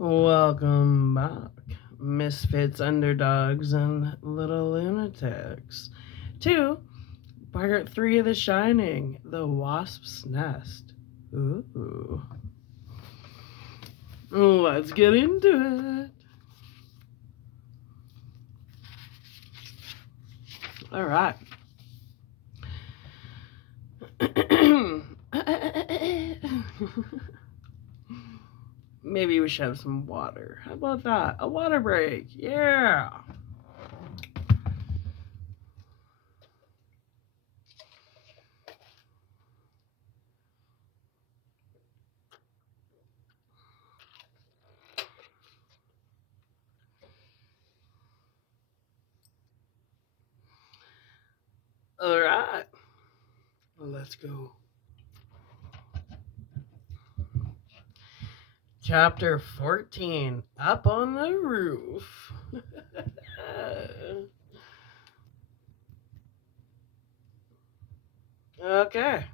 Welcome back, misfits, underdogs, and little lunatics, to part 3 of The Shining, The Wasp's Nest. Ooh. Let's get into it. All right. Maybe we should have some water. How about that? A water break. Yeah. All right. Let's go. Chapter 14, Up on the Roof. Okay.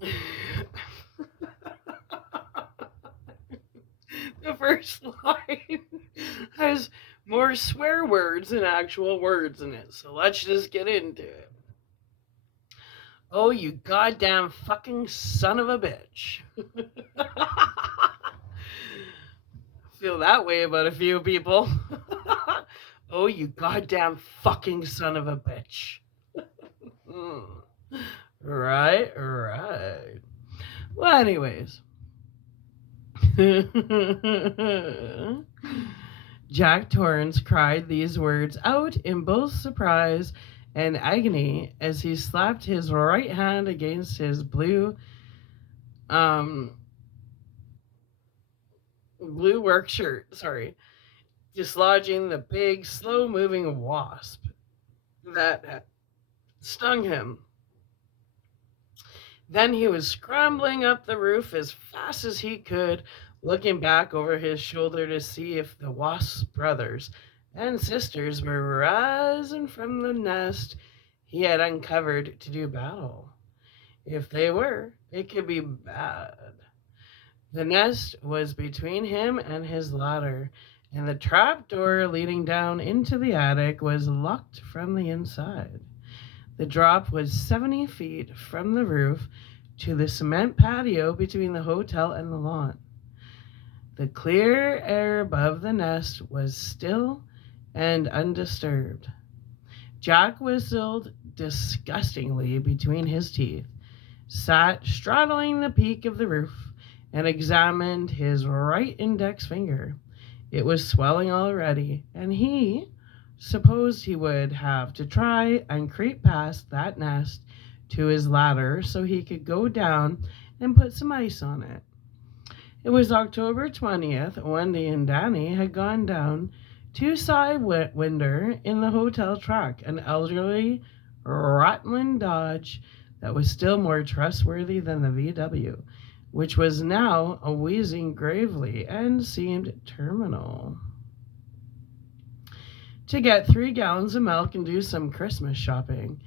The first line has more swear words than actual words in it, so let's just get into it. Oh, you goddamn fucking son of a bitch. Feel that way about a few people. Oh, you goddamn fucking son of a bitch. Right. Well, anyways. Jack Torrance cried these words out in both surprise and agony as he slapped his right hand against his um, blue work shirt, dislodging the big, slow-moving wasp that had stung him. Then he was scrambling up the roof as fast as he could, looking back over his shoulder to see if the wasp's brothers and sisters were rising from the nest he had uncovered to do battle. If they were, it could be bad. The nest was between him and his ladder, and the trap door leading down into the attic was locked from the inside. The drop was 70 feet from the roof to the cement patio between the hotel and the lawn. The clear air above the nest was still and undisturbed. Jack whistled disgustingly between his teeth, sat straddling the peak of the roof, and examined his right index finger. It was swelling already, and he supposed he would have to try and creep past that nest to his ladder so he could go down and put some ice on it. It was October 20th. Wendy and Danny had gone down to Sidewinder in the hotel truck, an elderly rattling Dodge that was still more trustworthy than the VW, which was now wheezing gravely and seemed terminal. To get 3 gallons of milk and do some Christmas shopping.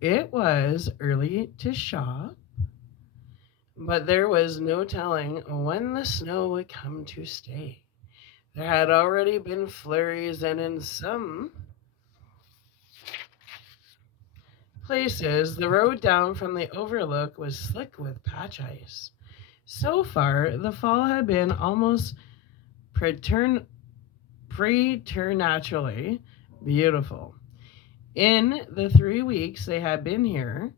It was early to shop, but there was no telling when the snow would come to stay. There had already been flurries, and in some places, the road down from the overlook was slick with patch ice. So far, the fall had been almost preternaturally beautiful. In the 3 weeks they had been here,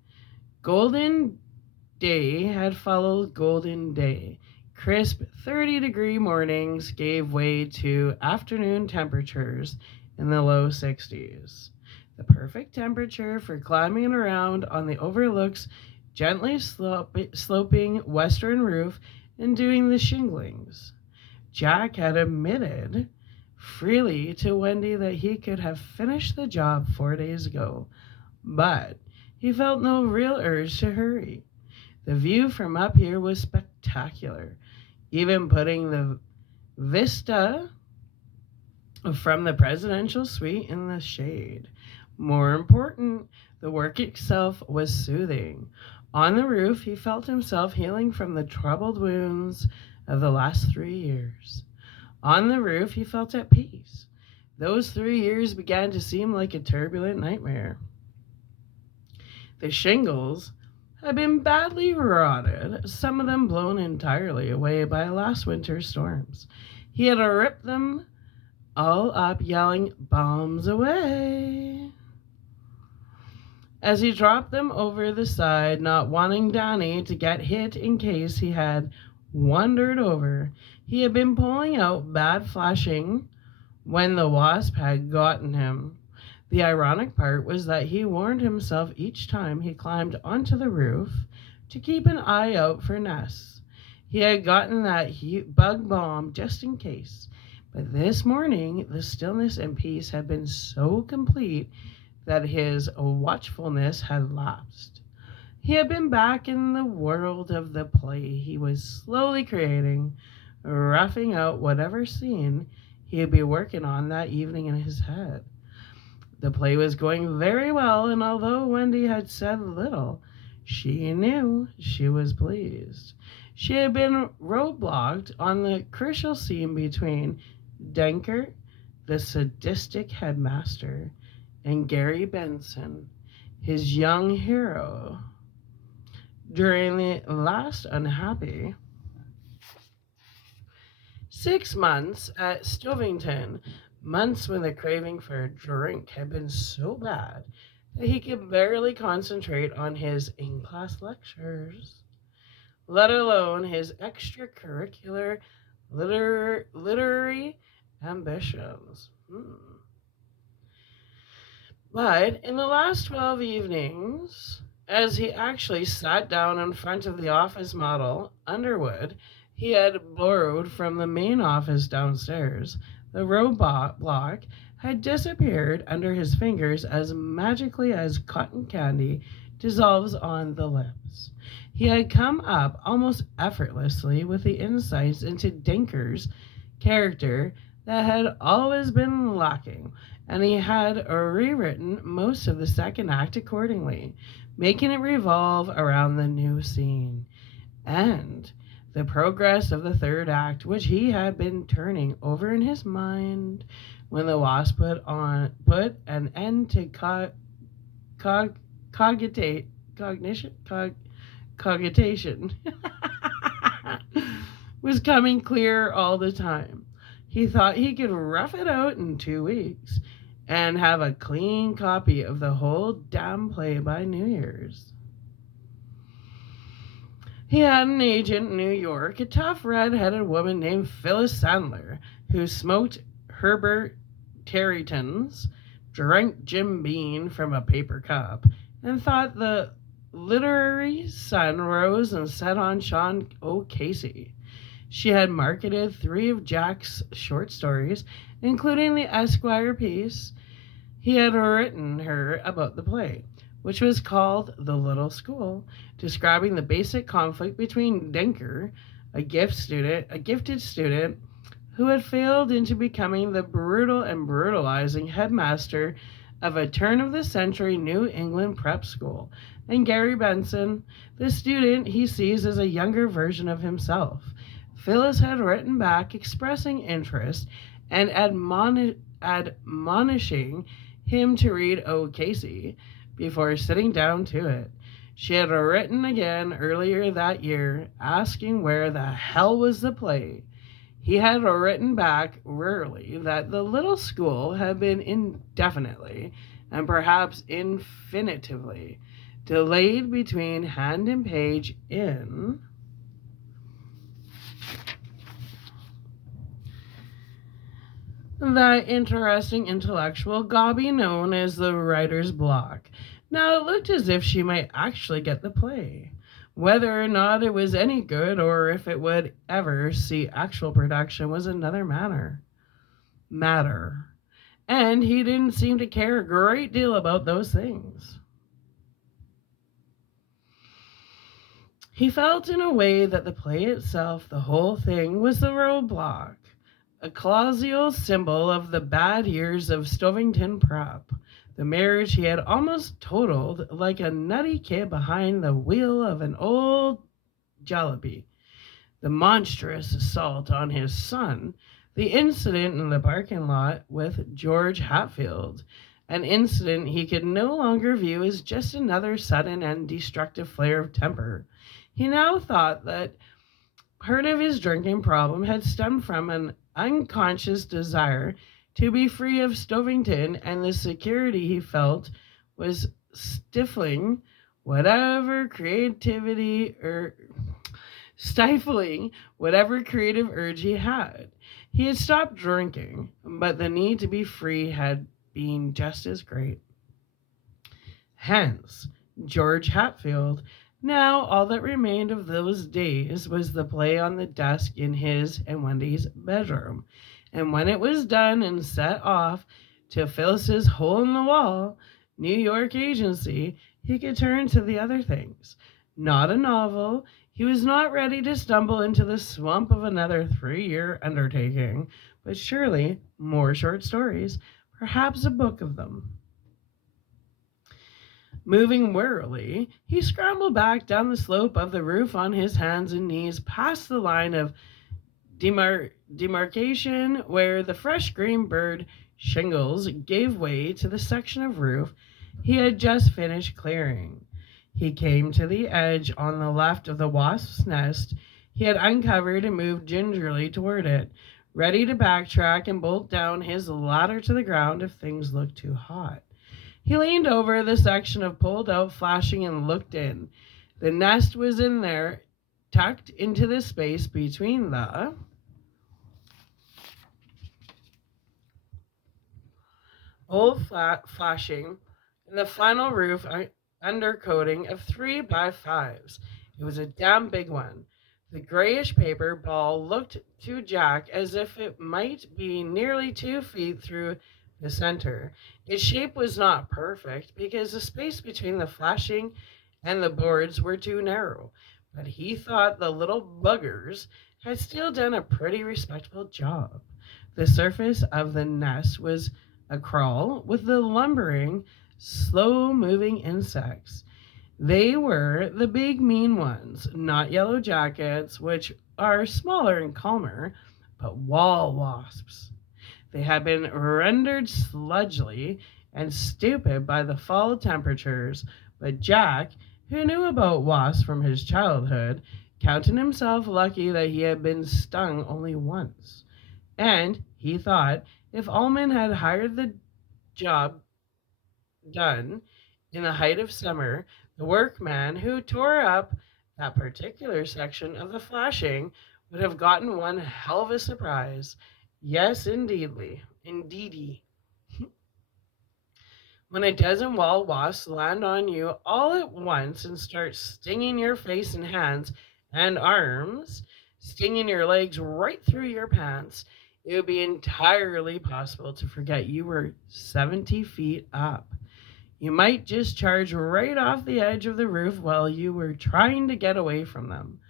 Golden Day had followed Golden Day. Crisp 30-degree mornings gave way to afternoon temperatures in the low 60s. The perfect temperature for climbing around on the overlook's gently sloping western roof and doing the shinglings. Jack had admitted freely to Wendy that he could have finished the job 4 days ago, but he felt no real urge to hurry. The view from up here was spectacular, even putting the vista from the presidential suite in the shade. More important, the work itself was soothing. On the roof, he felt himself healing from the troubled wounds of the last 3 years. On the roof, he felt at peace. Those 3 years began to seem like a turbulent nightmare. The shingles had been badly rotted, some of them blown entirely away by last winter's storms. He had ripped them all up, yelling, "Bombs away!" as he dropped them over the side, not wanting Danny to get hit in case he had wandered over. He had been pulling out bad flashing when the wasp had gotten him. The ironic part was that he warned himself each time he climbed onto the roof to keep an eye out for nests. He had gotten that bug bomb just in case. But this morning, the stillness and peace had been so complete that his watchfulness had lapsed. He had been back in the world of the play he was slowly creating, roughing out whatever scene he'd be working on that evening in his head. The play was going very well, and although Wendy had said little, she knew she was pleased. She had been roadblocked on the crucial scene between Denker, the sadistic headmaster, and Gary Benson, his young hero. During the last unhappy 6 months at Stovington, months when the craving for a drink had been so bad that he could barely concentrate on his in-class lectures, let alone his extracurricular literary ambitions. But in the last 12 evenings, as he actually sat down in front of the office model, Underwood, he had borrowed from the main office downstairs, the robot block had disappeared under his fingers as magically as cotton candy dissolves on the lips. He had come up almost effortlessly with the insights into Denker's character that had always been lacking, and he had rewritten most of the second act accordingly, making it revolve around the new scene and the progress of the third act, which he had been turning over in his mind when the wasp put an end to cogitation was coming clear all the time. He thought he could rough it out in 2 weeks and have a clean copy of the whole damn play by New Year's. He had an agent in New York, a tough red-headed woman named Phyllis Sandler, who smoked Herbert Tarleton's, drank Jim Beam from a paper cup, and thought the literary sun rose and set on Sean O'Casey. She had marketed 3 of Jack's short stories, including the Esquire piece he had written her about the play, which was called The Little School, describing the basic conflict between Denker, a gifted student who had failed into becoming the brutal and brutalizing headmaster of a turn-of-the-century New England prep school, and Gary Benson, the student he sees as a younger version of himself. Phyllis had written back expressing interest and admonishing him to read O'Casey before sitting down to it. She had written again earlier that year, asking where the hell was the play. He had written back rarely that the little school had been indefinitely, and perhaps infinitively, delayed between hand and page in that interesting intellectual gobby known as the writer's block. Now it looked as if she might actually get the play. Whether or not it was any good or if it would ever see actual production was another matter. And he didn't seem to care a great deal about those things. He felt in a way that the play itself, the whole thing, was the roadblock, a colossal symbol of the bad years of Stovington Prep, the marriage he had almost totaled like a nutty kid behind the wheel of an old jalopy. the monstrous assault on his son, the incident in the parking lot with George Hatfield, an incident he could no longer view as just another sudden and destructive flare of temper. He now thought that part of his drinking problem had stemmed from an unconscious desire to be free of Stovington, and the security he felt was stifling whatever creativity or stifling whatever creative urge he had. He had stopped drinking, but the need to be free had been just as great. Hence, George Hatfield. Now, all that remained of those days was the play on the desk in his and Wendy's bedroom. And when it was done and set off to Phyllis's hole in the wall, New York agency, he could turn to the other things. Not a novel. He was not ready to stumble into the swamp of another 3-year undertaking, but surely more short stories, perhaps a book of them. Moving warily, he scrambled back down the slope of the roof on his hands and knees past the line of demarcation where the fresh green bird shingles gave way to the section of roof he had just finished clearing. He came to the edge on the left of the wasp's nest he had uncovered and moved gingerly toward it, ready to backtrack and bolt down his ladder to the ground if things looked too hot. He leaned over the section of pulled out flashing and looked in. The nest was in there, tucked into the space between the old flashing and the final roof undercoating of 3x5s. It was a damn big one. The grayish paper ball looked to Jack as if it might be nearly 2 feet through the center. Its shape was not perfect because the space between the flashing and the boards were too narrow, but he thought the little buggers had still done a pretty respectable job. The surface of the nest was a crawl with the lumbering, slow-moving insects. They were the big mean ones, not yellow jackets, which are smaller and calmer, but wall wasps. They had been rendered sludgy and stupid by the fall temperatures, but Jack, who knew about wasps from his childhood, counted himself lucky that he had been stung only once. And, he thought, if Allman had hired the job done in the height of summer, the workman who tore up that particular section of the flashing would have gotten one hell of a surprise. Yes, indeedy. When a dozen wall wasps land on you all at once and start stinging your face and hands and arms, stinging your legs right through your pants, it would be entirely possible to forget you were 70 feet up. You might just charge right off the edge of the roof while you were trying to get away from them.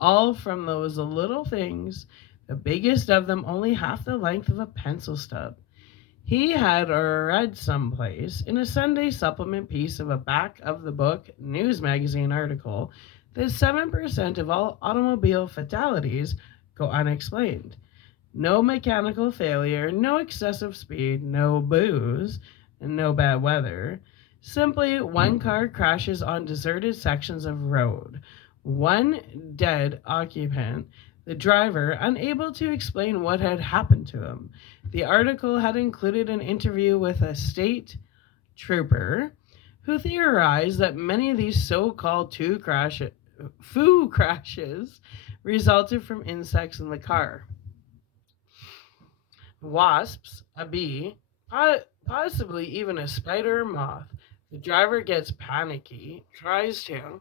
All from those little things, the biggest of them only half the length of a pencil stub. He had read someplace in a Sunday supplement piece of a back of the book news magazine article that 7% of all automobile fatalities go unexplained. No mechanical failure, no excessive speed, no booze, and no bad weather. Simply one car crashes on deserted sections of road. One dead occupant, the driver unable to explain what had happened to him. The article had included an interview with a state trooper who theorized that many of these so-called foo crashes resulted from insects in the car. Wasps, a bee, possibly even a spider or moth. The driver gets panicky, tries to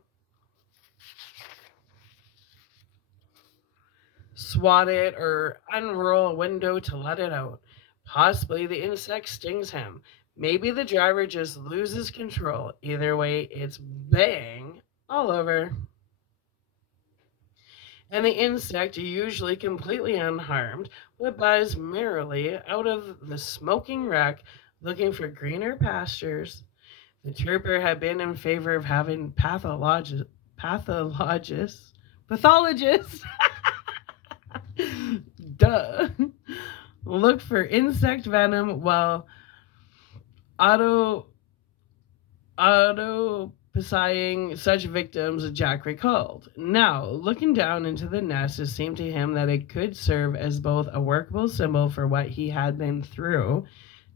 swat it or unroll a window to let it out. Possibly the insect stings him. Maybe the driver just loses control. Either way, it's bang all over. And the insect, usually completely unharmed, would buzz merrily out of the smoking wreck looking for greener pastures. The trooper had been in favor of having pathologists Duh. Look for insect venom while auto autopsying such victims, Jack recalled. Now, looking down into the nest, it seemed to him that it could serve as both a workable symbol for what he had been through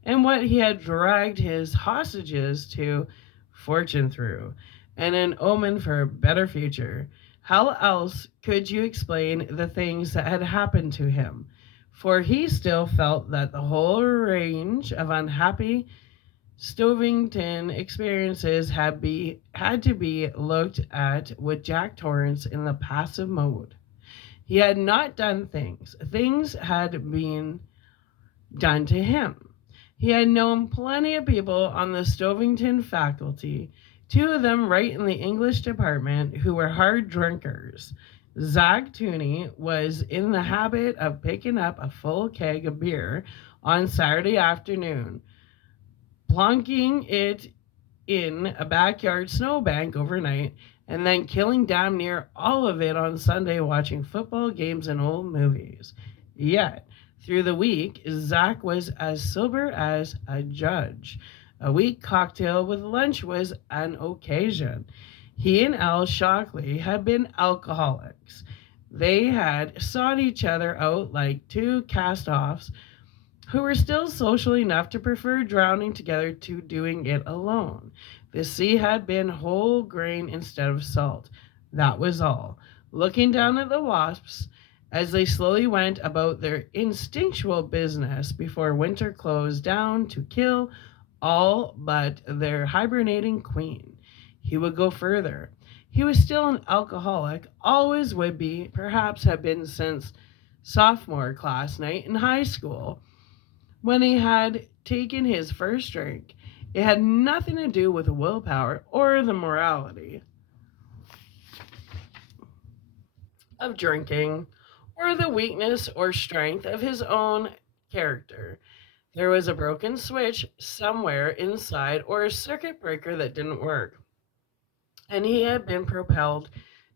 and what he had dragged his hostages to fortune through, and an omen for a better future. How else could you explain the things that had happened to him? For he still felt that the whole range of unhappy Stovington experiences had to be looked at with Jack Torrance in the passive mode. He had not done things. Things had been done to him. He had known plenty of people on the Stovington faculty, two of them right in the English department, who were hard drinkers. Zach Tooney was in the habit of picking up a full keg of beer on Saturday afternoon, plonking it in a backyard snowbank overnight, and then killing damn near all of it on Sunday watching football games and old movies. Yet, through the week, Zach was as sober as a judge. A weak cocktail with lunch was an occasion. He and Al Shockley had been alcoholics. They had sought each other out like two cast offs who were still social enough to prefer drowning together to doing it alone. The sea had been whole grain instead of salt. That was all. Looking down at the wasps as they slowly went about their instinctual business before winter closed down to kill all but their hibernating queen. He would go further. He was still an alcoholic, always would be, perhaps have been since sophomore class night in high school, when he had taken his first drink. It had nothing to do with willpower or the morality of drinking or the weakness or strength of his own character. There was a broken switch somewhere inside or a circuit breaker that didn't work, and he had been propelled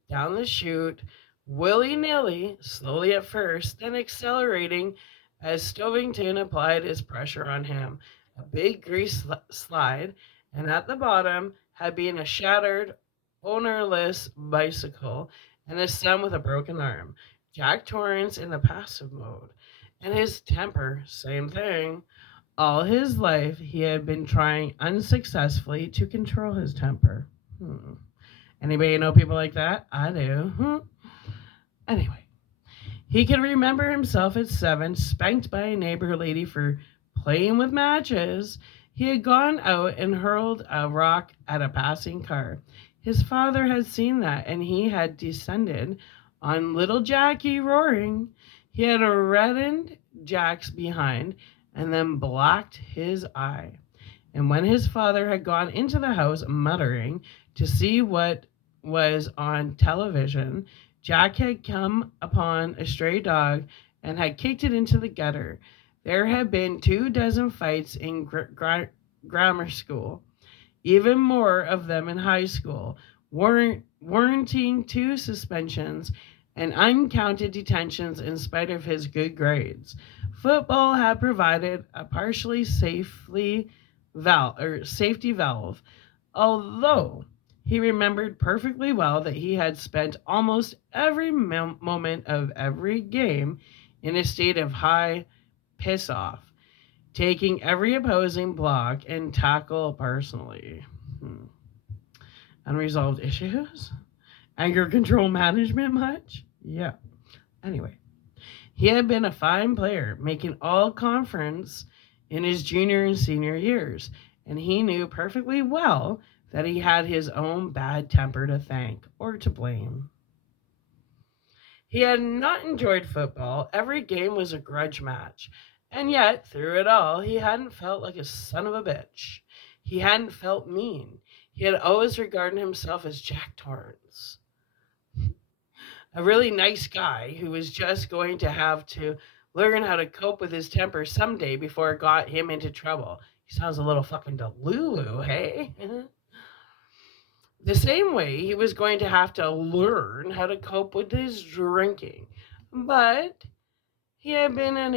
down the chute willy nilly, slowly at first, then accelerating as Stovington applied his pressure on him. A big grease slide, and at the bottom had been a shattered, ownerless bicycle and a son with a broken arm. Jack Torrance in the passive mode. And his temper, same thing. All his life, he had been trying unsuccessfully to control his temper. Anybody know people like that? I do. Anyway, he could remember himself at 7, spanked by a neighbor lady for playing with matches. He had gone out and hurled a rock at a passing car. His father had seen that, and he had descended on little Jackie roaring. He had reddened Jack's behind and then blacked his eye. And when his father had gone into the house muttering to see what was on television, Jack had come upon a stray dog and had kicked it into the gutter. There had been 24 fights in grammar school, even more of them in high school, warranting 2 suspensions and uncounted detentions in spite of his good grades. Football had provided a partially safety valve, although he remembered perfectly well that he had spent almost every moment of every game in a state of high piss off, taking every opposing block and tackle personally. Unresolved issues? Anger control management much? Yeah. Anyway, he had been a fine player, making all conference in his junior and senior years, and he knew perfectly well that he had his own bad temper to thank or to blame. He had not enjoyed football. Every game was a grudge match. And yet, through it all, he hadn't felt like a son of a bitch. He hadn't felt mean. He had always regarded himself as Jack Torrance, a really nice guy who was just going to have to learn how to cope with his temper someday before it got him into trouble. He sounds a little fucking delulu, hey? The same way he was going to have to learn how to cope with his drinking. But He had been an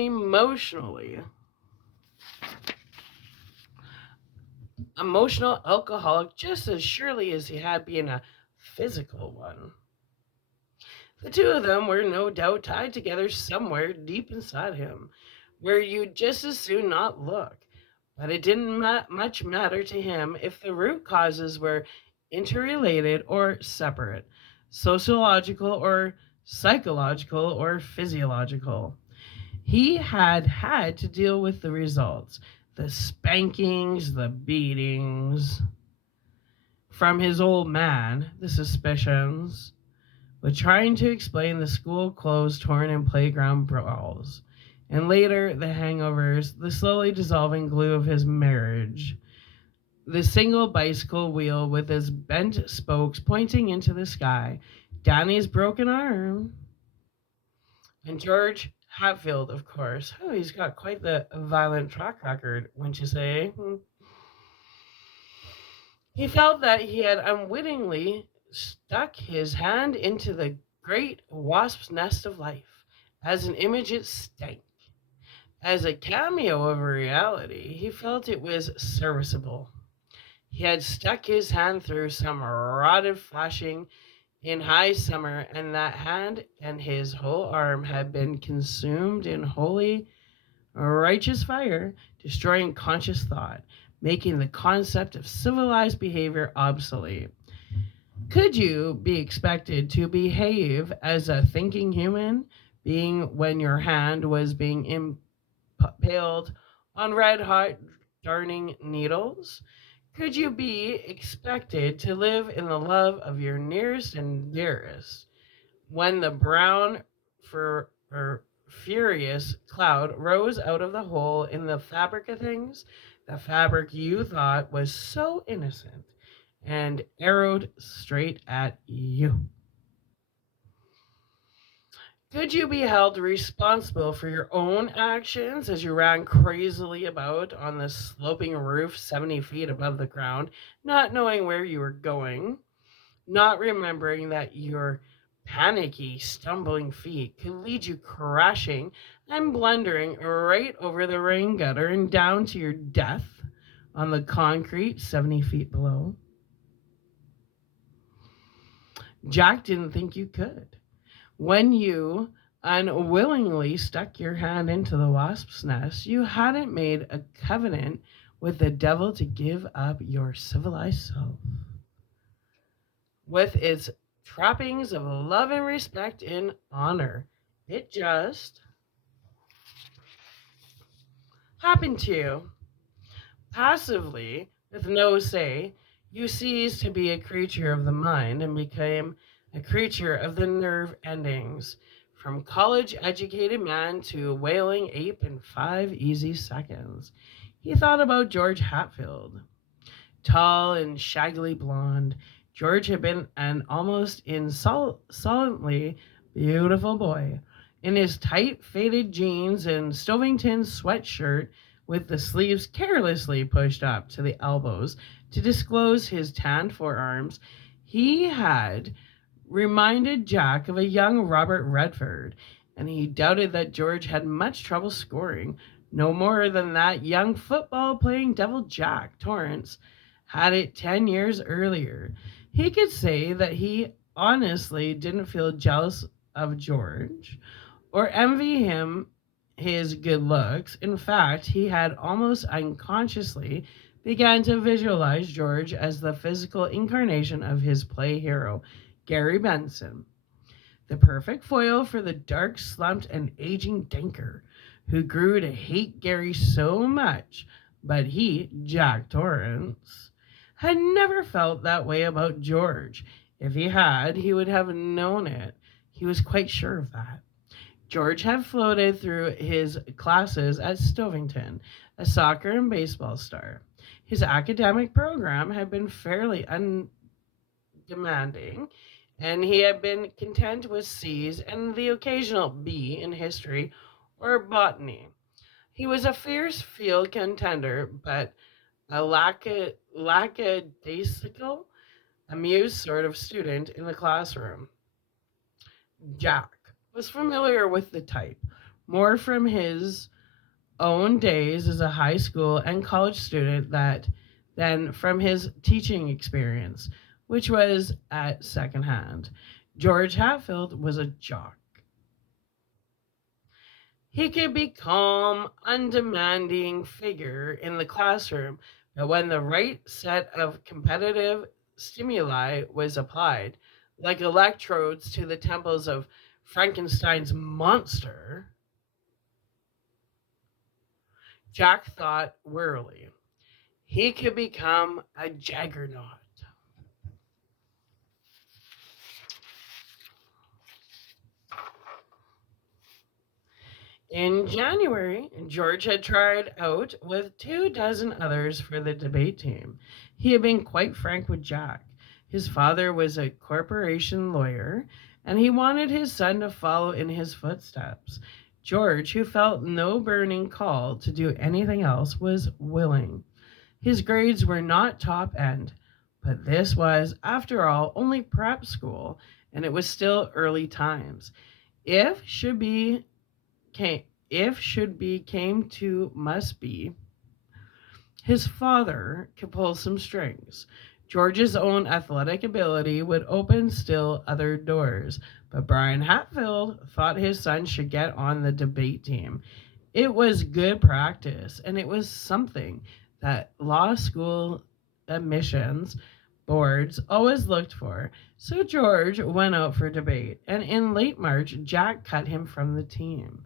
emotional alcoholic just as surely as he had been a physical one. The two of them were no doubt tied together somewhere deep inside him, where you'd just as soon not look. But it didn't much matter to him if the root causes were interrelated or separate, sociological or psychological or physiological. He had to deal with the results, the spankings, the beatings from his old man, the suspicions, but trying to explain the school clothes torn in playground brawls, and later the hangovers, the slowly dissolving glue of his marriage, the single bicycle wheel with its bent spokes pointing into the sky, Danny's broken arm, and George Hatfield, of course. Oh, he's got quite the violent track record, wouldn't you say? He felt that he had unwittingly stuck his hand into the great wasp's nest of life. As an image, it stank. As a cameo of reality, he felt it was serviceable. He had stuck his hand through some rotted flashing in high summer, and that hand and his whole arm had been consumed in holy, righteous fire, destroying conscious thought, making the concept of civilized behavior obsolete. Could you be expected to behave as a thinking human being when your hand was being impaled on red hot darning needles? Could you be expected to live in the love of your nearest and dearest when the brown furious cloud rose out of the hole in the fabric of things, the fabric you thought was so innocent, and arrowed straight at you? Could you be held responsible for your own actions as you ran crazily about on the sloping roof 70 feet above the ground, not knowing where you were going, not remembering that your panicky, stumbling feet could lead you crashing and blundering right over the rain gutter and down to your death on the concrete 70 feet below? Jack didn't think you could. When you unwillingly stuck your hand into the wasp's nest, you hadn't made a covenant with the devil to give up your civilized self, with its trappings of love and respect and honor. It just happened to you. Passively, with no say, you ceased to be a creature of the mind and became a creature of the nerve endings. From college educated man to wailing ape in 5 easy seconds. He thought about George Hatfield. Tall and shaggily blonde, George had been an almost insolently beautiful boy. In his tight faded jeans and Stovington sweatshirt with the sleeves carelessly pushed up to the elbows to disclose his tanned forearms, he had reminded Jack of a young Robert Redford, and he doubted that George had much trouble scoring, no more than that young football playing devil Jack Torrance had it 10 years earlier. He could say that he honestly didn't feel jealous of George or envy him his good looks. In fact, he had almost unconsciously began to visualize George as the physical incarnation of his play hero, Gary Benson, the perfect foil for the dark, slumped, and aging Dinker, who grew to hate Gary so much, but he, Jack Torrance, had never felt that way about George. If he had, he would have known it. He was quite sure of that. George had floated through his classes at Stovington, a soccer and baseball star. His academic program had been fairly undemanding, and he had been content with C's and the occasional B in history or botany. He was a fierce field contender, but a lackadaisical, amused sort of student in the classroom. Jack was familiar with the type. more from his own days as a high school and college student than from his teaching experience, which was at secondhand. George Hatfield was a jock. He could be calm, undemanding figure in the classroom, but when the right set of competitive stimuli was applied, like electrodes to the temples of Frankenstein's monster, Jack thought wearily. He could become a juggernaut. In January, George had tried out with 2 dozen others for the debate team. He had been quite frank with Jack. His father was a corporation lawyer, and he wanted his son to follow in his footsteps. George, who felt no burning call to do anything else, was willing. His grades were not top end, but this was, after all, only prep school, and it was still early times. If should be came if should be came to must be, his father could pull some strings. George's own athletic ability would open still other doors, but Brian Hatfield thought his son should get on the debate team. It was good practice, and it was something that law school admissions boards always looked for. So George went out for debate, and in late March, Jack cut him from the team.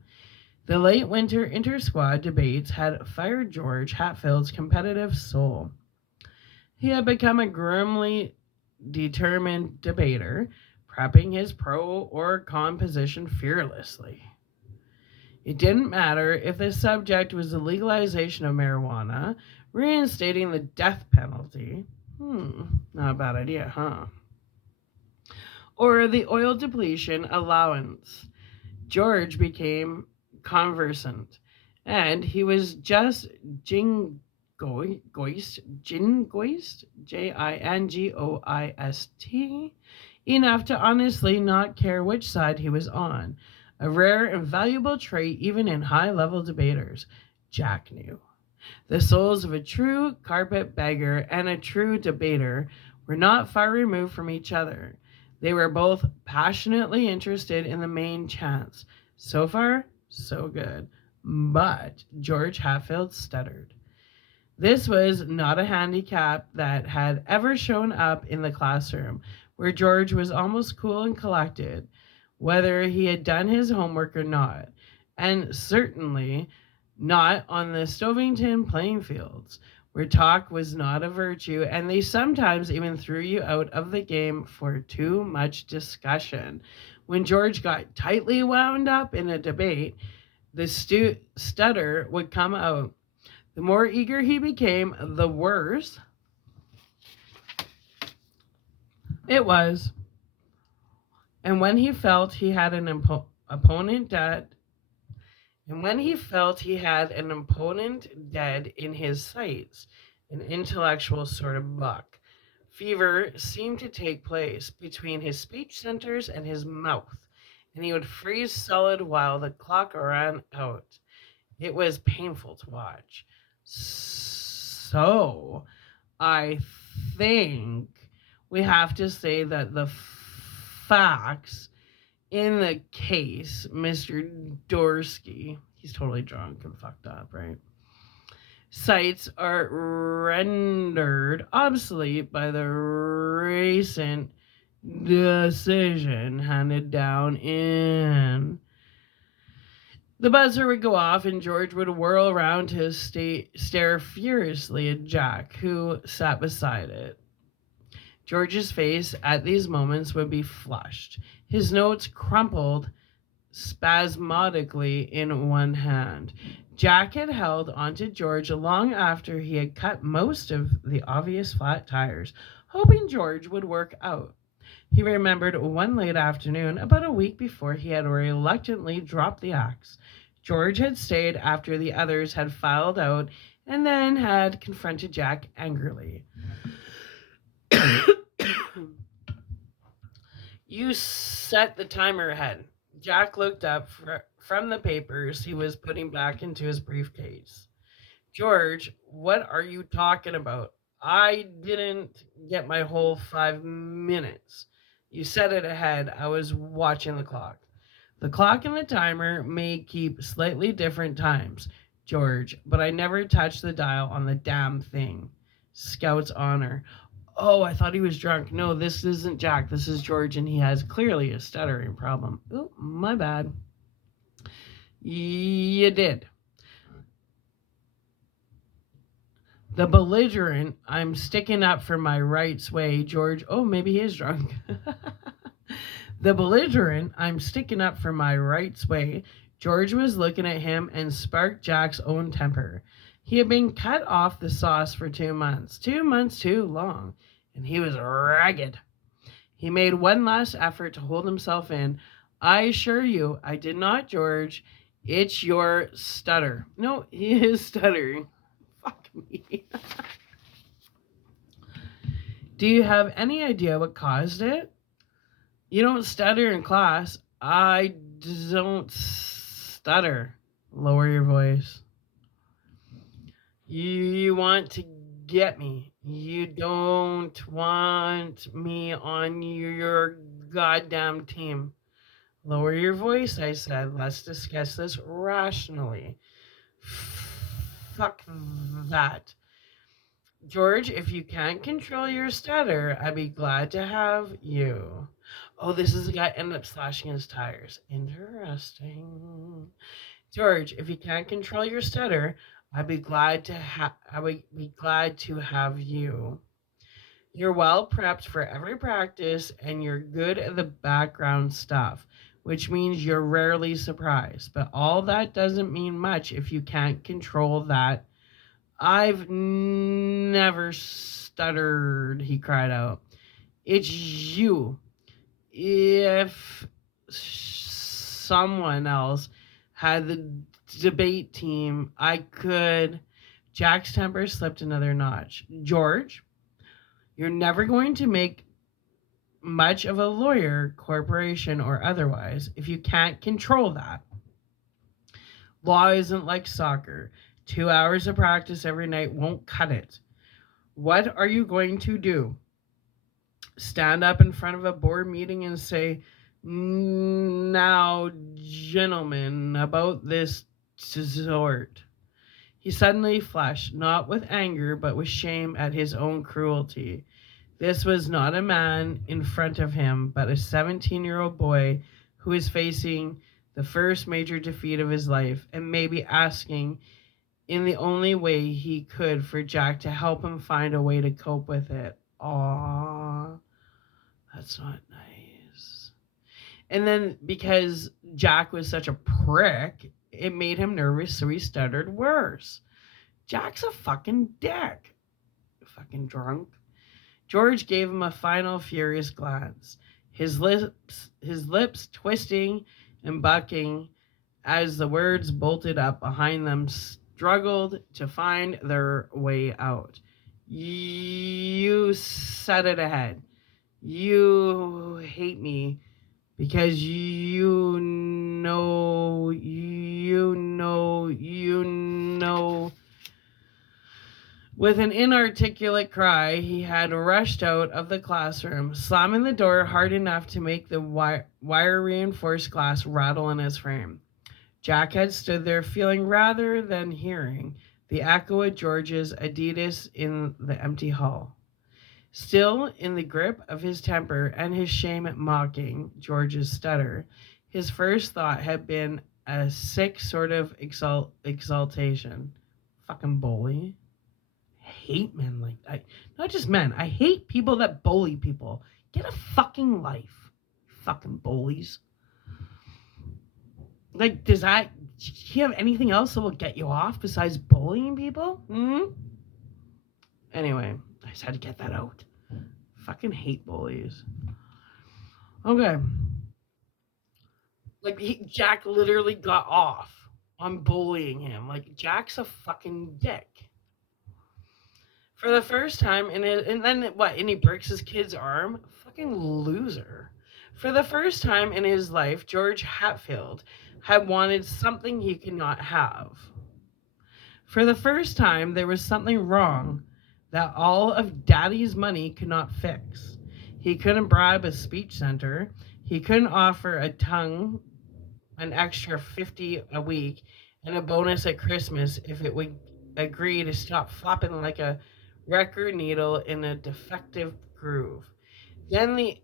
The late winter inter-squad debates had fired George Hatfield's competitive soul. He had become a grimly determined debater, prepping his pro or con position fearlessly. It didn't matter if the subject was the legalization of marijuana, reinstating the death penalty. Not a bad idea, huh? Or the oil depletion allowance. George became conversant, and he was just jingoist, Jingoist, enough to honestly not care which side he was on. A rare and valuable trait even in high-level debaters. Jack knew. The souls of a true carpetbagger and a true debater were not far removed from each other. They were both passionately interested in the main chance. So far, so good. But George Hatfield stuttered. This was not a handicap that had ever shown up in the classroom, where George was almost cool and collected, whether he had done his homework or not, and certainly not on the Stovington playing fields, where talk was not a virtue, and they sometimes even threw you out of the game for too much discussion. When George got tightly wound up in a debate, the stutter would come out. The more eager he became, the worse it was. And when he felt he had an opponent dead, in his sights, an intellectual sort of buck, fever seemed to take place between his speech centers and his mouth, and he would freeze solid while the clock ran out. It was painful to watch. So, I think we have to say that the facts in the case, Mr. Dorsky, he's totally drunk and fucked up, right? Sites are rendered obsolete by the recent decision handed down in. The buzzer would go off, and George would whirl around to stare furiously at Jack, who sat beside it. George's face at these moments would be flushed. His notes crumpled spasmodically in one hand. Jack had held onto George long after he had cut most of the obvious flat tires, hoping George would work out. He remembered one late afternoon, about a week before he had reluctantly dropped the axe. George had stayed after the others had filed out and then had confronted Jack angrily. You set the timer ahead. Jack looked up from the papers he was putting back into his briefcase. George, what are you talking about? I didn't get my whole 5 minutes. You said it ahead. I was watching the clock. The clock and the timer may keep slightly different times, George, but I never touched the dial on the damn thing. Scout's honor. Oh, I thought he was drunk. No, this isn't Jack. This is George, and he has clearly a stuttering problem. Oh, my bad. You did. The belligerent, I'm sticking up for my rights way, George. Oh, maybe he is drunk. The belligerent, I'm sticking up for my rights way. George was looking at him and sparked Jack's own temper. He had been cut off the sauce for 2 months. 2 months too long, and he was ragged. He made one last effort to hold himself in. I assure you, I did not, George. It's your stutter. No, he is stuttering. Fuck me. Do you have any idea what caused it? You don't stutter in class. I don't stutter. Lower your voice. You want to get me. You don't want me on your goddamn team. Lower your voice, I said. Let's discuss this rationally. Fuck that. George, if you can't control your stutter, I'd be glad to have you. Oh, this is the guy ended up slashing his tires. Interesting. George, if you can't control your stutter, I would be glad to have you. You're well prepped for every practice and you're good at the background stuff, which means you're rarely surprised. But all that doesn't mean much if you can't control that. I've never stuttered, he cried out. It's you. If someone else had the debate team, I could. Jack's temper slipped another notch. George, you're never going to make much of a lawyer, corporation, or otherwise if you can't control that. Law isn't like soccer. 2 hours of practice every night won't cut it. What are you going to do? Stand up in front of a board meeting and say, now, gentlemen, about this sort. He suddenly flushed, not with anger, but with shame at his own cruelty. This was not a man in front of him, but a 17-year-old boy who was facing the first major defeat of his life and maybe asking in the only way he could for Jack to help him find a way to cope with it. Aww, that's not nice. And then because Jack was such a prick, it made him nervous, so he stuttered worse. Jack's a fucking dick. Fucking drunk. George gave him a final furious glance, his lips twisting and bucking as the words bolted up behind them struggled to find their way out. You said it ahead. You hate me because you know. With an inarticulate cry, he had rushed out of the classroom, slamming the door hard enough to make the wire-reinforced glass rattle in his frame. Jack had stood there feeling rather than hearing the echo of George's Adidas in the empty hall. Still in the grip of his temper and his shame at mocking George's stutter, his first thought had been a sick sort of exaltation. Fucking bully. I hate men like that. Not just men. I hate people that bully people. Get a fucking life. Fucking bullies. Like, do you have anything else that will get you off besides bullying people? Anyway, I just had to get that out. Fucking hate bullies. Okay. Like, Jack literally got off on bullying him. Like, Jack's a fucking dick. For the first time, and then what? And he breaks his kid's arm? Fucking loser. For the first time in his life, George Hatfield had wanted something he could not have. For the first time, there was something wrong that all of Daddy's money could not fix. He couldn't bribe a speech center. He couldn't offer a tongue an extra 50 a week and a bonus at Christmas if it would agree to stop flopping like a record needle in a defective groove. Then the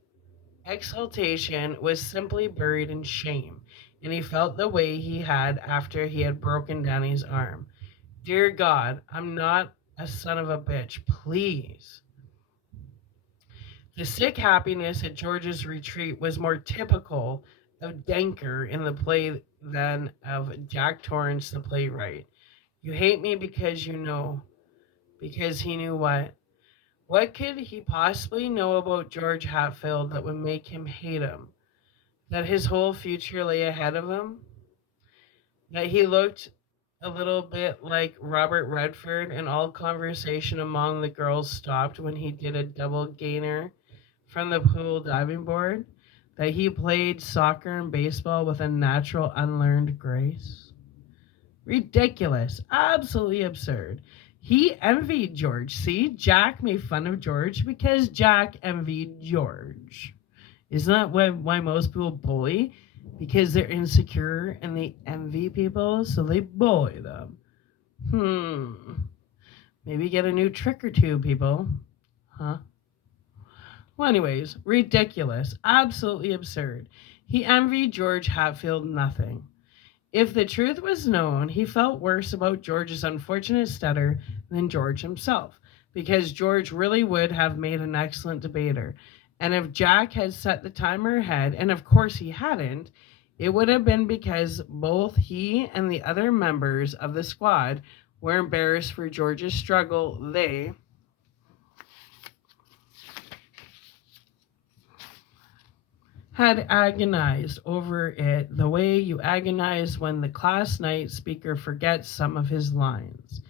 exultation was simply buried in shame, and he felt the way he had after he had broken Danny's arm. Dear God, I'm not a son of a bitch, please. The sick happiness at George's retreat was more typical of Denker in the play than of Jack Torrance, the playwright. You hate me because you know. Because he knew what? What could he possibly know about George Hatfield that would make him hate him? That his whole future lay ahead of him? That he looked a little bit like Robert Redford and all conversation among the girls stopped when he did a double gainer from the pool diving board? That he played soccer and baseball with a natural, unlearned grace? Ridiculous. Absolutely absurd. He envied George. See, Jack made fun of George because Jack envied George. Isn't that why most people bully? Because they're insecure and they envy people, so they bully them. Maybe get a new trick or two, people. Huh? Well, anyways, ridiculous. Absolutely absurd. He envied George Hatfield nothing. If the truth was known, he felt worse about George's unfortunate stutter than George himself, because George really would have made an excellent debater. And if Jack had set the timer ahead, and of course he hadn't, it would have been because both he and the other members of the squad were embarrassed for George's struggle. They had agonized over it the way you agonize when the class night speaker forgets some of his lines.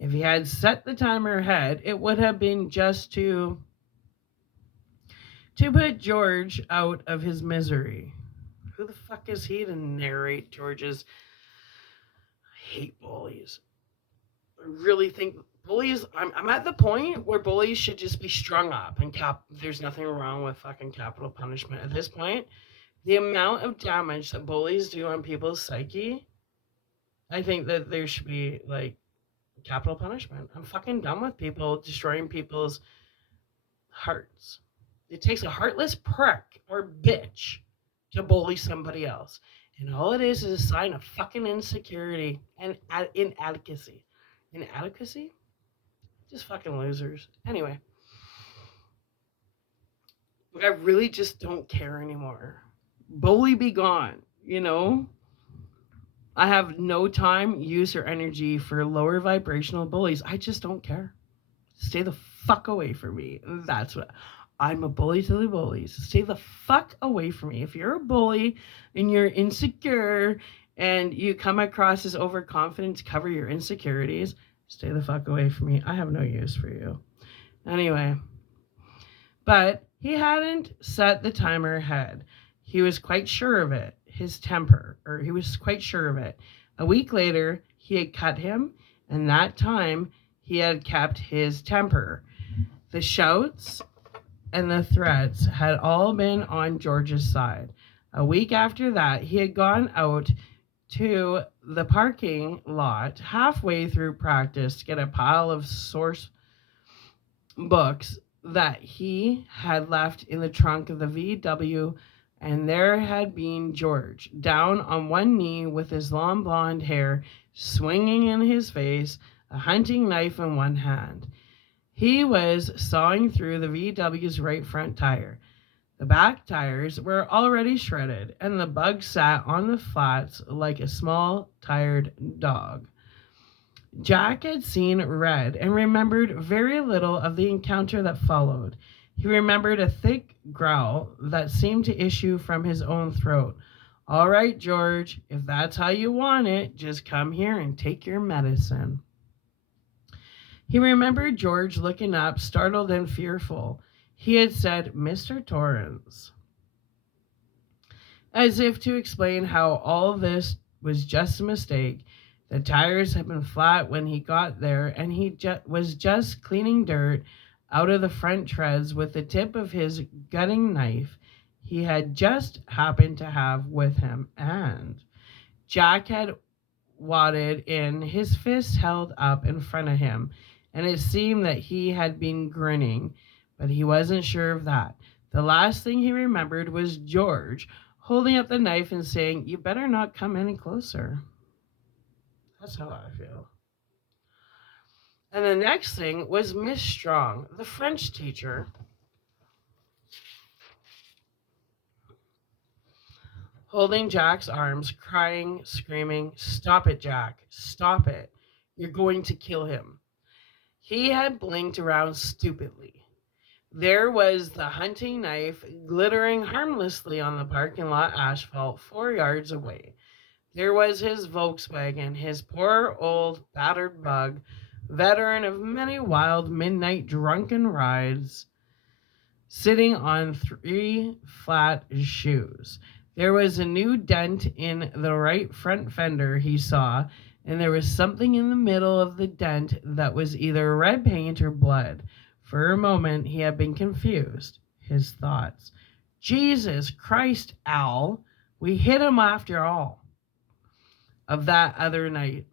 If he had set the timer ahead, it would have been just to put George out of his misery. Who the fuck is he to narrate George's? I hate bullies. I really think bullies, I'm at the point where bullies should just be strung up and there's nothing wrong with fucking capital punishment at this point. The amount of damage that bullies do on people's psyche, I think that there should be like capital punishment. I'm fucking done with people destroying people's hearts. It takes a heartless prick or bitch to bully somebody else. And all it is a sign of fucking insecurity and inadequacy. Inadequacy? Just fucking losers. Anyway. I really just don't care anymore. Bully be gone, you know? I have no time, use, or energy for lower vibrational bullies. I just don't care. Stay the fuck away from me. That's what I'm a bully to the bullies. Stay the fuck away from me. If you're a bully and you're insecure and you come across as overconfident to cover your insecurities, stay the fuck away from me. I have no use for you. Anyway, but he hadn't set the timer ahead. He was quite sure of it. He was quite sure of it. A week later, he had cut him, and that time he had kept his temper. The shouts and the threats had all been on George's side. A week after that, he had gone out to the parking lot halfway through practice to get a pile of source books that he had left in the trunk of the VW, and there had been George, down on one knee with his long blonde hair swinging in his face, a hunting knife in one hand. He was sawing through the VW's right front tire. The back tires were already shredded, and the bug sat on the flats like a small, tired dog. Jack had seen red and remembered very little of the encounter that followed. He remembered a thick growl that seemed to issue from his own throat. All right, George, if that's how you want it, just come here and take your medicine. He remembered George looking up, startled and fearful. He had said, Mr. Torrance. as if to explain how all this was just a mistake. The tires had been flat when he got there, and he was just cleaning dirt out of the front treads with the tip of his gutting knife he had just happened to have with him. And Jack had wadded in, his fist held up in front of him, and it seemed that he had been grinning, but he wasn't sure of that. The last thing he remembered was George holding up the knife and saying, "You better not come any closer." That's how I feel. And the next thing was Miss Strong, the French teacher, holding Jack's arms, crying, screaming, "Stop it, Jack! Stop it! You're going to kill him." He had blinked around stupidly. There was the hunting knife glittering harmlessly on the parking lot asphalt 4 yards away. There was his Volkswagen, his poor old battered bug, veteran of many wild midnight drunken rides, sitting on 3 flat shoes. There was a new dent in the right front fender he saw, and there was something in the middle of the dent that was either red paint or blood. For a moment he had been confused. His thoughts. Jesus Christ, Al, we hit him after all. Of that other night.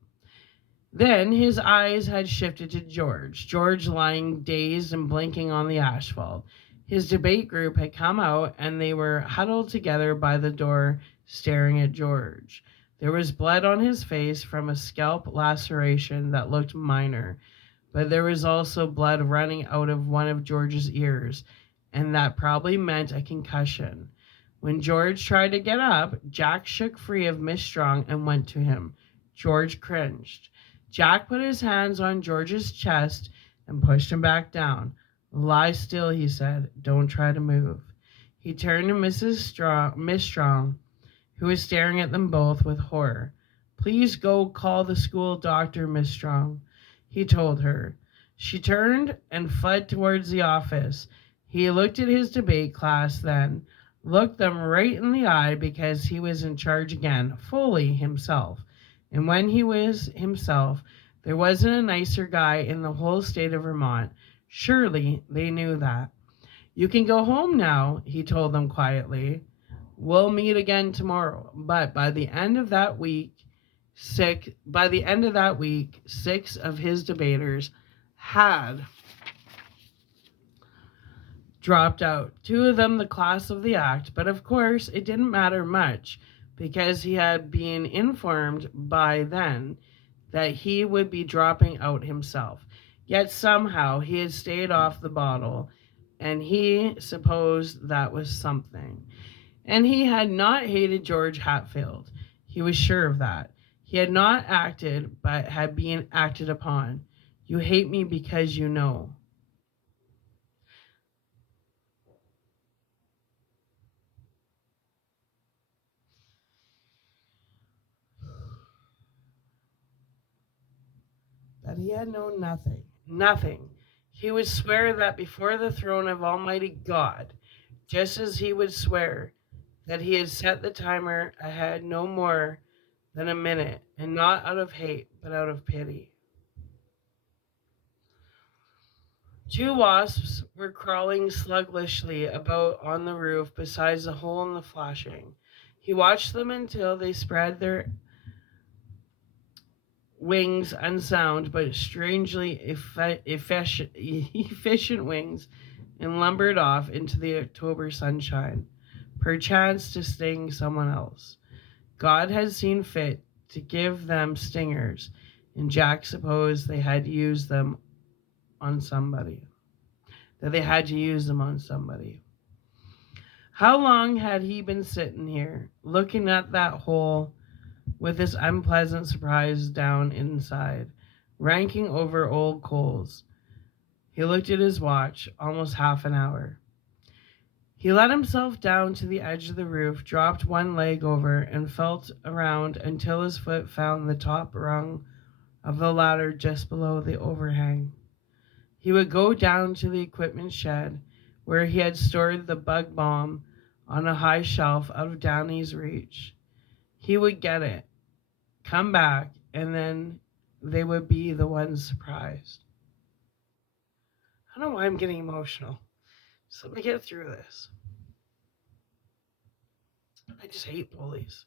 Then his eyes had shifted to George lying dazed and blinking on the asphalt. His debate group had come out and they were huddled together by the door, staring at George. There was blood on his face from a scalp laceration that looked minor, but there was also blood running out of one of George's ears, and that probably meant a concussion. When George tried to get up, Jack shook free of Miss Strong and went to him. George cringed. Jack put his hands on George's chest and pushed him back down. "Lie still," he said. "Don't try to move." He turned to Miss Strong, who was staring at them both with horror. "Please go call the school doctor, Miss Strong," he told her. She turned and fled towards the office. He looked at his debate class then, looked them right in the eye because he was in charge again, fully himself. And when he was himself, there wasn't a nicer guy in the whole state of Vermont. Surely they knew that. "You can go home now," he told them quietly. "We'll meet again tomorrow." But by the end of that week, 6 of his debaters had dropped out. 2 of them the class of the act, but of course it didn't matter much because he had been informed by then that he would be dropping out himself. Yet somehow he had stayed off the bottle, and he supposed that was something. And he had not hated George Hatfield. He was sure of that. He had not acted, but had been acted upon. "You hate me because you know." That he had known nothing. Nothing. He would swear that before the throne of Almighty God, just as he would swear that he had set the timer ahead no more than a minute, and not out of hate, but out of pity. 2 wasps were crawling sluggishly about on the roof beside the hole in the flashing. He watched them until they spread their wings, unsound but strangely efficient wings, and lumbered off into the October sunshine, perchance to sting someone else. God had seen fit to give them stingers, and Jack supposed they had used them on somebody. That they had to use them on somebody. How long had he been sitting here, looking at that hole with this unpleasant surprise down inside, ranking over old coals? He looked at his watch, almost half an hour. He let himself down to the edge of the roof, dropped one leg over, and felt around until his foot found the top rung of the ladder just below the overhang. He would go down to the equipment shed, where he had stored the bug bomb on a high shelf out of Danny's reach. He would get it, come back, and then they would be the ones surprised. I don't know why I'm getting emotional. So let me get through this. I just hate bullies.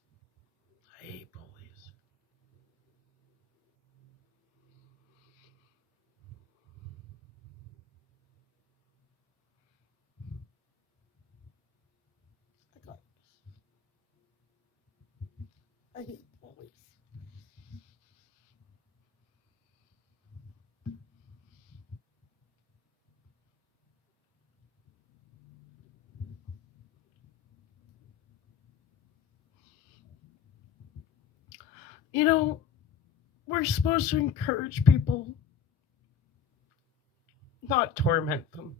I hate bullies. I got I hate bullies. You know, we're supposed to encourage people, not torment them.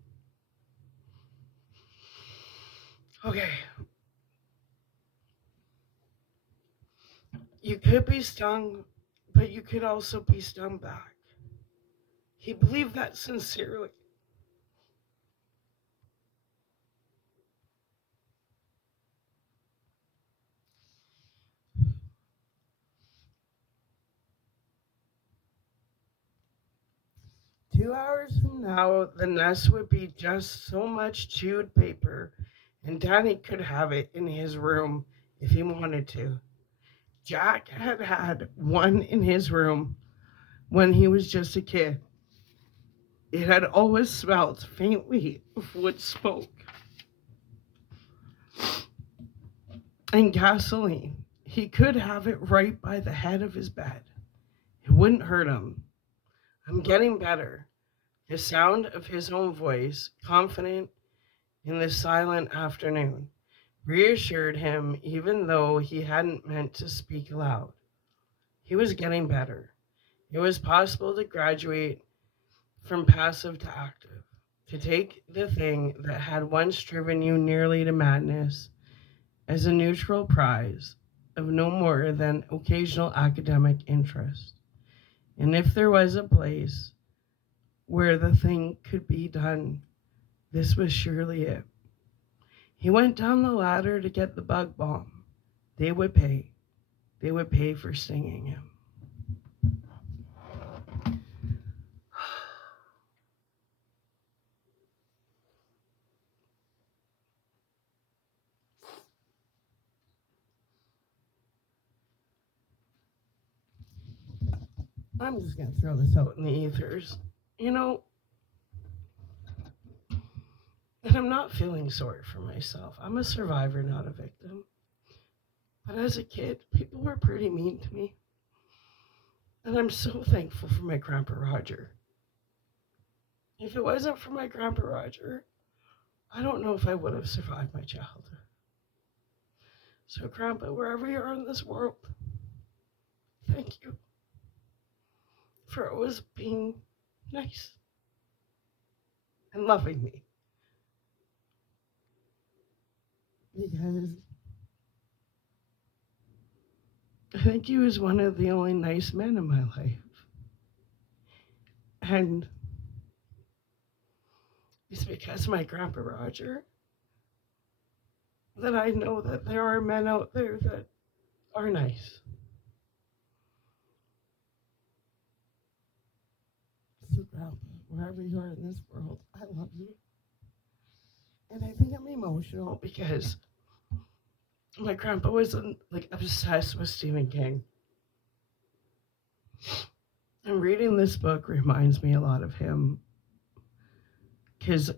Okay, you could be stung, but you could also be stung back. He believed that sincerely. 2 hours from now, the nest would be just so much chewed paper, and Danny could have it in his room if he wanted to. Jack had had one in his room when he was just a kid. It had always smelled faintly of wood smoke and gasoline. He could have it right by the head of his bed. It wouldn't hurt him. I'm getting better. The sound of his own voice, confident in the silent afternoon, reassured him even though he hadn't meant to speak aloud. He was getting better. It was possible to graduate from passive to active, to take the thing that had once driven you nearly to madness as a neutral prize of no more than occasional academic interest. And if there was a place where the thing could be done, this was surely it. He went down the ladder to get the bug bomb. They would pay. They would pay for stinging him. I'm just going to throw this out in the ethers. You know, and I'm not feeling sorry for myself. I'm a survivor, not a victim. But as a kid, people were pretty mean to me. And I'm so thankful for my Grandpa Roger. If it wasn't for my Grandpa Roger, I don't know if I would have survived my childhood. So, Grandpa, wherever you are in this world, thank you for always being nice and loving me. Because I think he was one of the only nice men in my life. And it's because of my Grandpa Roger that I know that there are men out there that are nice. So, Grandpa, wherever you are in this world, I love you. And I think I'm emotional because my grandpa was like obsessed with Stephen King. And reading this book reminds me a lot of him because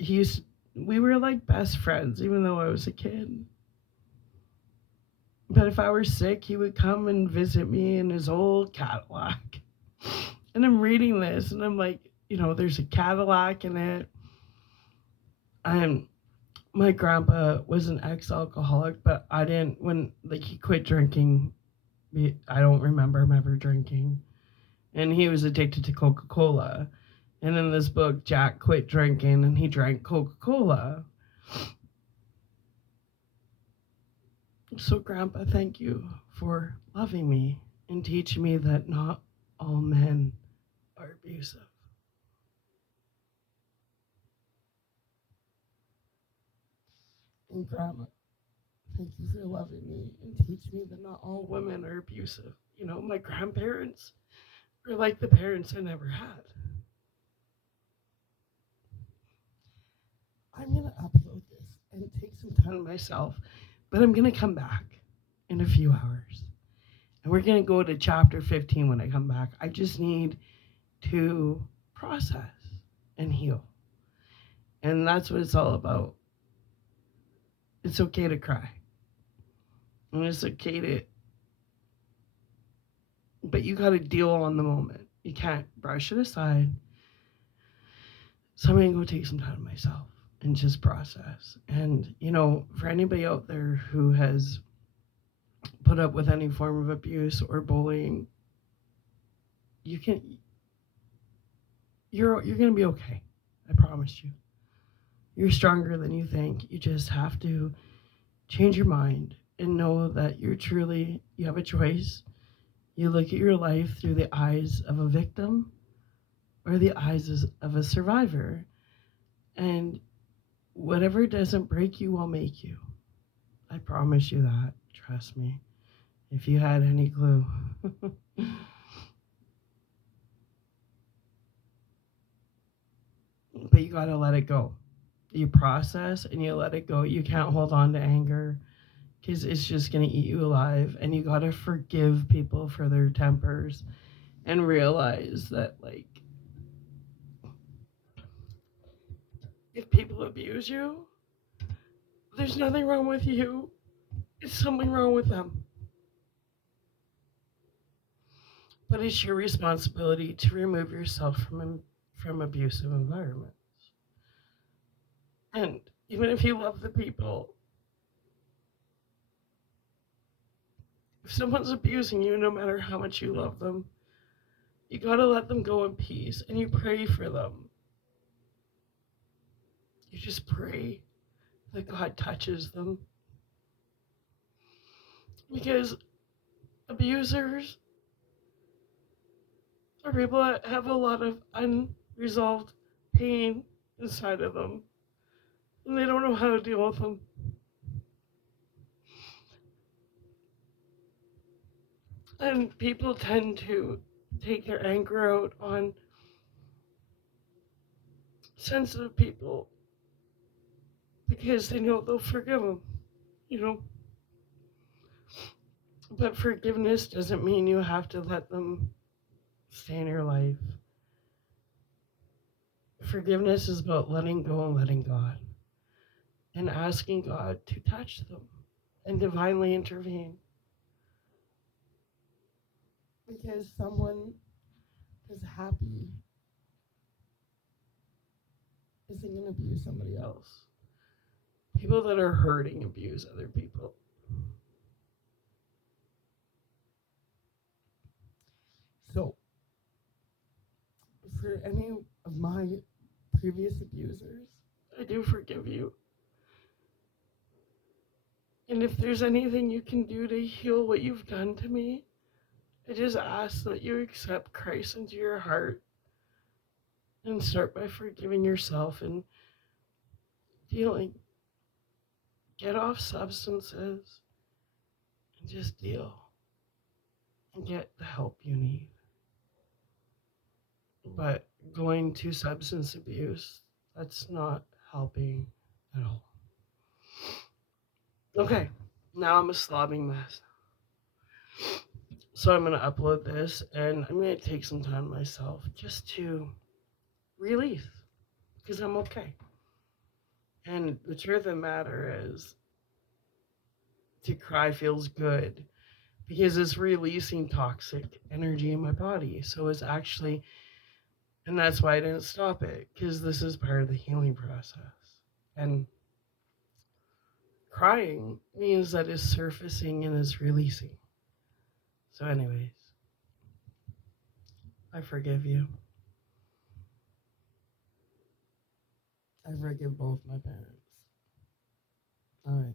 we were like best friends, even though I was a kid. But if I were sick, he would come and visit me in his old Cadillac. And I'm reading this, and I'm like, there's a Cadillac in it. My grandpa was an ex-alcoholic, but I didn't when he quit drinking. I don't remember him ever drinking, and he was addicted to Coca-Cola. And in this book, Jack quit drinking and he drank Coca-Cola. So, Grandpa, thank you for loving me and teaching me that not all men are abusive. And Grandma, Thank you for loving me and teach me that not all women are abusive. You know, my grandparents were like the parents I never had. I'm going to upload this and take some time myself, but I'm going to come back in a few hours. And we're going to go to chapter 15 when I come back. I just need to process and heal. And that's what it's all about. It's okay to cry. And it's okay to, but you got to deal on the moment. You can't brush it aside. So I'm going to go take some time myself and just process. And, you know, for anybody out there who has put up with any form of abuse or bullying, you're going to be okay. I promise you. You're stronger than you think. You just have to change your mind and know that you have a choice. You look at your life through the eyes of a victim or the eyes of a survivor. And whatever doesn't break you will make you. I promise you that. Trust me. If you had any clue. But you got to let it go. You process and you let it go. You can't hold on to anger because it's just going to eat you alive. And you got to forgive people for their tempers and realize that, like, if people abuse you, there's nothing wrong with you. It's something wrong with them. But it's your responsibility to remove yourself from abusive environments. And even if you love the people, if someone's abusing you, no matter how much you love them, you gotta let them go in peace and you pray for them. You just pray that God touches them. Because abusers are people that have a lot of unresolved pain inside of them. And they don't know how to deal with them. And people tend to take their anger out on sensitive people because they know they'll forgive them, you know. But forgiveness doesn't mean you have to let them stay in your life. Forgiveness is about letting go and letting God and asking God to touch them and divinely intervene. Because someone who's happy isn't going to abuse somebody else. People that are hurting abuse other people. So, for any of my previous abusers, I do forgive you. And if there's anything you can do to heal what you've done to me, I just ask that you accept Christ into your heart and start by forgiving yourself and dealing. Get off substances and just deal and get the help you need. But going to substance abuse, that's not helping at all. Okay, now I'm a slobbing mess. So I'm going to upload this and I'm going to take some time myself just to release because I'm okay. And the truth of the matter is, to cry feels good because it's releasing toxic energy in my body. So it's actually, and that's why I didn't stop it, because this is part of the healing process. And crying means that it's surfacing and it's releasing. So, anyways, I forgive you. I forgive both my parents. All right.